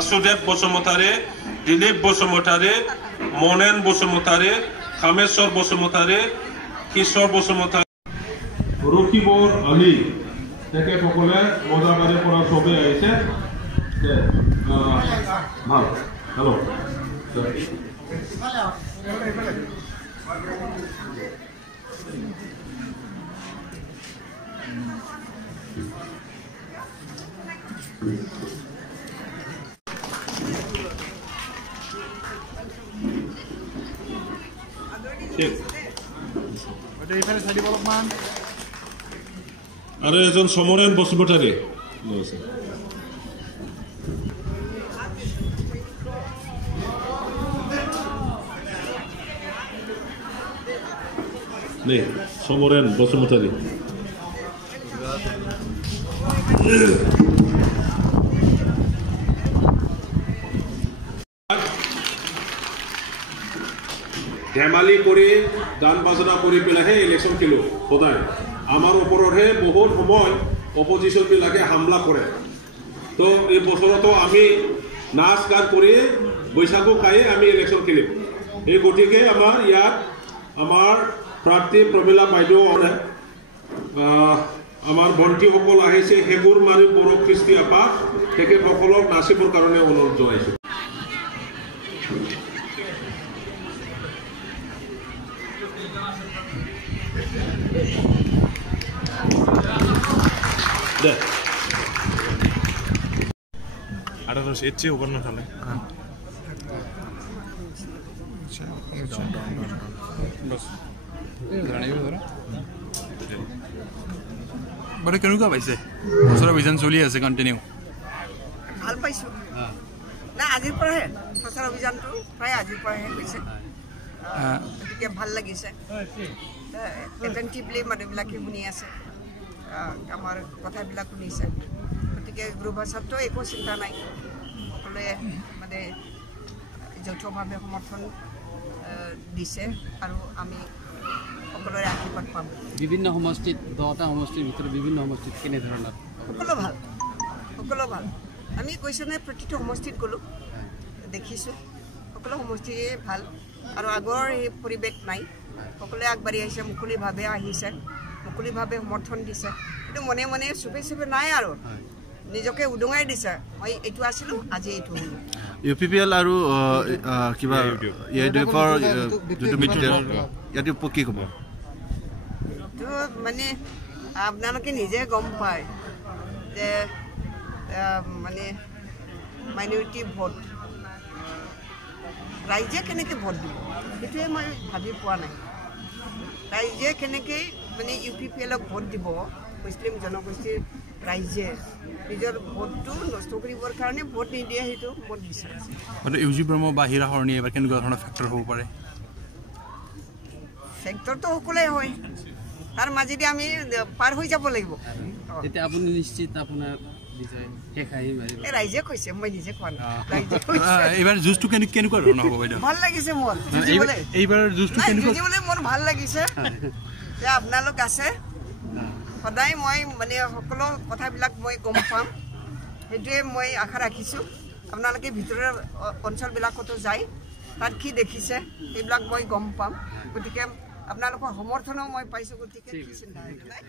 বাসুদেব বসুমতাৰি, দিলীপ বসুমতাৰি, মনেন বসুমতাৰি, খামেশ্বৰ বসুমতাৰি, কিশোৰ বসুমতাৰি, ৰকিবৰ আলী তেখেতসকলে মজাবাৰীৰ পৰা চবেই আহিছে। ভাল হেল্ল' আৰু এজন সমৰেন বসুমতাৰী সমৰেন বসুমতাৰি ধেমালি কৰি গান বাজনা কৰি পেলাইহে ইলেকশ্যন খেলোঁ সদায় আমাৰ ওপৰতহে বহুত সময় অপজিশ্যনবিলাকে হামলা কৰে তো এই বছৰতো আমি নাচ গান কৰি বৈশাগু খায়ে আমি ইলেকশ্যন খেলিম এই গতিকে আমাৰ ইয়াত আমাৰ প্ৰাৰ্থী প্ৰমীলা বাইদেউ আমাৰ ভণ্টিসকল আহিছে হেগুৰ মাৰি বড়ো কৃষ্টি আপা তেখেতসকলক নাচিবৰ কাৰণে অনুৰোধ জনাইছোঁ ada terus itu bukan masalah. Bos. Baru kenapa paise? Soalnya vision soli aja continue. Hal paisu. Nah, ajir per hai. Soalnya vision tu, saya ajir per hai paise. Jadi ভাল লাগিছে. Attentively মানুহবিলাকে শুনি আছে আমাৰ কথাবিলাক শুনিছে গতিকে গ্ৰুপত একো চিন্তা নাই সকলোৱে মানে যৌথভাৱে সমৰ্থন দিছে আৰু আমি সকলোৰে আশীৰ্বাদ পাম বিভিন্ন সমষ্টিত 10টা সমষ্টিৰ ভিতৰত বিভিন্ন সমষ্টিত কেনে ধৰণৰ সকলো ভাল আমি কৈছো নে প্ৰতিটো সমষ্টিত গলো দেখিছো সকলো সমষ্টিয়ে ভাল আৰু আগৰ এই পৰিবেশ নাই সকলোৱে আগবাঢ়ি আহিছে মুকলিভাৱে আহিছে মুকলিভাৱে সমৰ্থন দিছে কিন্তু মনে মনে চুবে নাই আৰু নিজকে উদঙাই দিছে মই এইটো আছিলো আজি এইটো ইউপিপিএল আৰু কিবা ইউডিএফৰ যেটো মিটিং ইয়াতে পকি ক'ব তো মানে আপোনালোকে নিজে গম পায় যে মানে মাইনৰিটি ভোট ৰাইজে কেনেকৈ ভোট দিব সেইটোৱে মই ভাবি পোৱা নাই ৰাইজে কেনেকৈ মানে ইউপিপিএলক ভোট দিব মুছলিম জনগোষ্ঠীৰ ৰাইজে নিজৰ ভোটটো নষ্ট কৰিবৰ কাৰণে ভোট নিদিয়ে সেইটো ভোট বিচাৰিছে আৰু ইউজি ব্ৰহ্ম বা হীৰা হৰণী এবাৰ কেনেকুৱা ধৰণৰ ফেক্টৰ হ'ব পাৰে ফেক্টৰটো সকলোৱে হয় তাৰ মাজেদি আমি পাৰ হৈ যাব লাগিব এতিয়া আপুনি নিশ্চিত আপোনাৰ ৰাইজে কৈছে মই নিজে কোৱা নাই এইবাৰ জুজটো কেনেকুৱা ধৰণৰ হ'ব বাইদেউ ভাল লাগিছে মোৰ এইবাৰ জুজটো কেনেকুৱা মোৰ ভাল লাগিছে যে আপোনালোক আছে সদায় মই মানে সকলো কথাবিলাক মই গম পাম সেইটোৱে মই আশা ৰাখিছোঁ আপোনালোকে ভিতৰৰ অঞ্চলবিলাকতো যায় তাত কি দেখিছে সেইবিলাক মই গম পাম গতিকে আপোনালোকৰ সমৰ্থনো মই পাইছোঁ গতিকে কি চিন্তা নাই